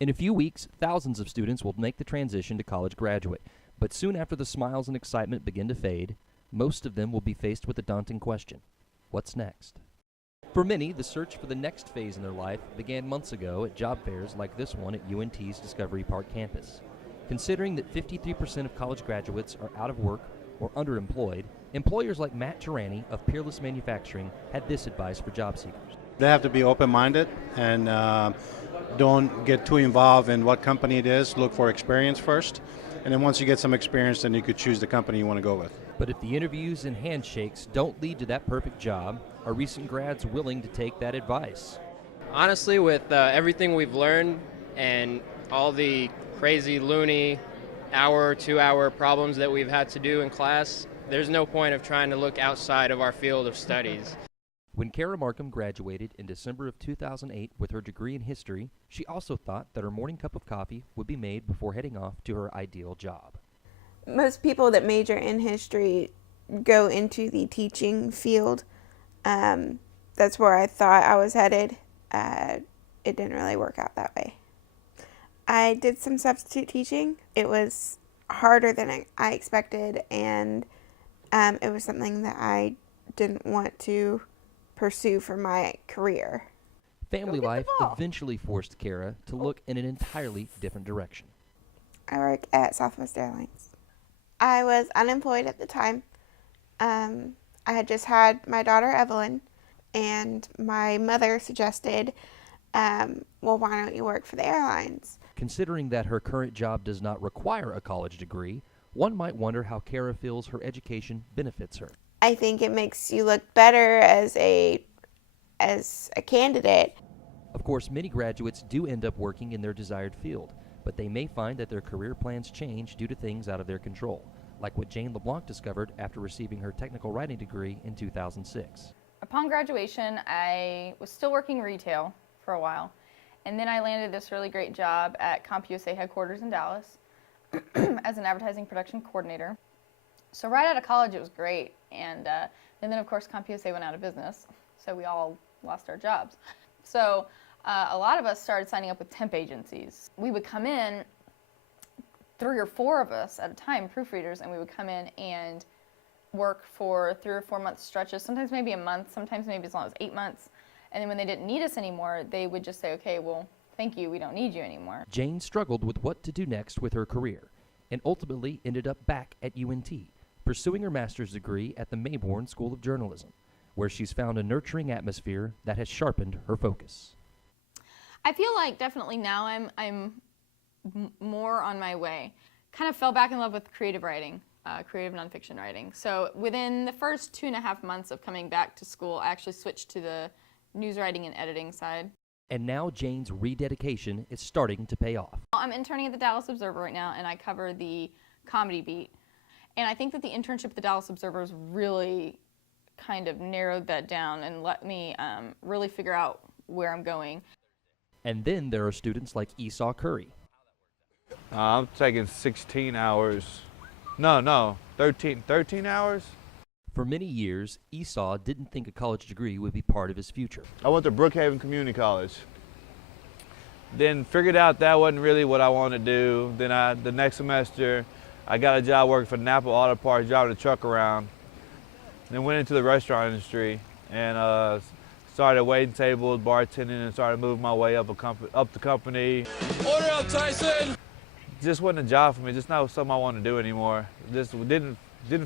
In a few weeks, thousands of students will make the transition to college graduate, but soon after the smiles and excitement begin to fade, most of them will be faced with a daunting question: what's next? For many, the search for the next phase in their life began months ago at job fairs like this one at UNT's Discovery Park campus. Considering that 53% of college graduates are out of work or underemployed, employers like Matt Tirani of Peerless Manufacturing had this advice for job seekers. They have to be open-minded and don't get too involved in what company it is. Look for experience first, and then once you get some experience, then you could choose the company you want to go with. But if the interviews and handshakes don't lead to that perfect job, are recent grads willing to take that advice? Honestly, with everything we've learned and all the crazy, loony, hour, 2-hour problems that we've had to do in class, there's no point of trying to look outside of our field of studies. When Kara Markham graduated in December of 2008 with her degree in history, she also thought that her morning cup of coffee would be made before heading off to her ideal job. Most people that major in history go into the teaching field. That's where I thought I was headed. It didn't really work out that way. I did some substitute teaching. It was harder than I expected, and it was something that I didn't want to pursue for my career. Family life eventually forced Kara to look in an entirely different direction. I work at Southwest Airlines. I was unemployed at the time. I had just had my daughter Evelyn, and my mother suggested, well, why don't you work for the airlines? Considering that her current job does not require a college degree, one might wonder how Kara feels her education benefits her. I think it makes you look better as a candidate. Of course, many graduates do end up working in their desired field, but they may find that their career plans change due to things out of their control, like what Jane LeBlanc discovered after receiving her technical writing degree in 2006. Upon graduation, I was still working retail for a while, and then I landed this really great job at CompUSA headquarters in Dallas as an advertising production coordinator. So right out of college, it was great, and then of course CompUSA went out of business, so we all lost our jobs. So a lot of us started signing up with temp agencies. We would come in, 3 or 4 of us at a time, proofreaders, and we would come in and work for 3 or 4 month stretches, sometimes maybe a month, sometimes maybe as long as 8 months. And then when they didn't need us anymore, they would just say, okay, well, thank you, we don't need you anymore. Jane struggled with what to do next with her career, and ultimately ended up back at UNT, pursuing her master's degree at the Mayborn School of Journalism, where she's found a nurturing atmosphere that has sharpened her focus. I feel like definitely now I'm more on my way. Kind of fell back in love with creative writing, creative nonfiction writing. So within the first 2.5 months of coming back to school, I actually switched to the news writing and editing side. And now Jane's rededication is starting to pay off. I'm interning at the Dallas Observer right now, and I cover the comedy beat. And I think that the internship at the Dallas Observer has really kind of narrowed that down and let me really figure out where I'm going. And then there are students like Esau Curry. I'm taking 16 hours. No, 13 hours. For many years, Esau didn't think a college degree would be part of his future. I went to Brookhaven Community College. Then figured out that wasn't really what I wanted to do. Then the next semester, I got a job working for Napa Auto Parts, driving a truck around. Then went into the restaurant industry and started waiting tables, bartending, and started moving my way up the company. Order up, Tyson! Just wasn't a job for me. Just not something I wanted to do anymore. Just didn't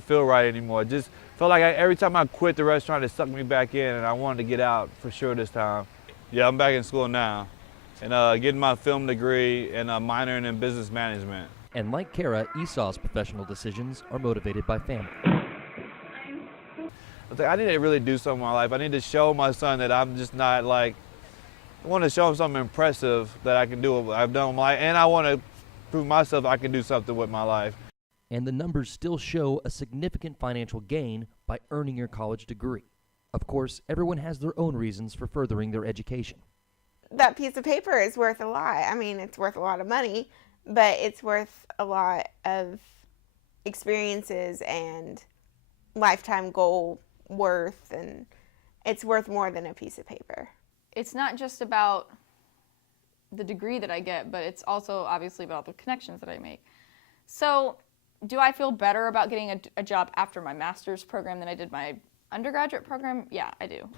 feel right anymore. Just felt like every time I quit the restaurant, it sucked me back in, and I wanted to get out for sure this time. Yeah, I'm back in school now, and getting my film degree and minoring in business management. And like Kara, Esau's professional decisions are motivated by family. I need to really do something in my life. I need to show my son that I'm just not like, I want to show him something impressive that I can do what I've done with my life, and I want to prove myself I can do something with my life. And the numbers still show a significant financial gain by earning your college degree. Of course, everyone has their own reasons for furthering their education. That piece of paper is worth a lot. I mean, it's worth a lot of money, but it's worth a lot of experiences and lifetime goal worth, and it's worth more than a piece of paper. It's not just about the degree that I get, but it's also obviously about the connections that I make. So do I feel better about getting a job after my master's program than I did my undergraduate program? Yeah, I do.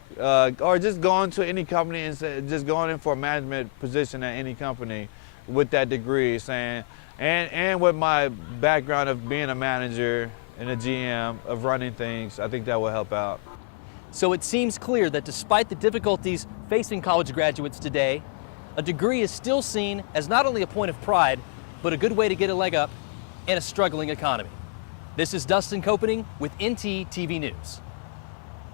Or just going to any company and just going in for a management position at any company with that degree, saying, and with my background of being a manager and a GM, of running things, I think that will help out. So it seems clear that despite the difficulties facing college graduates today, a degree is still seen as not only a point of pride, but a good way to get a leg up in a struggling economy. This is Dustin Copening with NT TV News.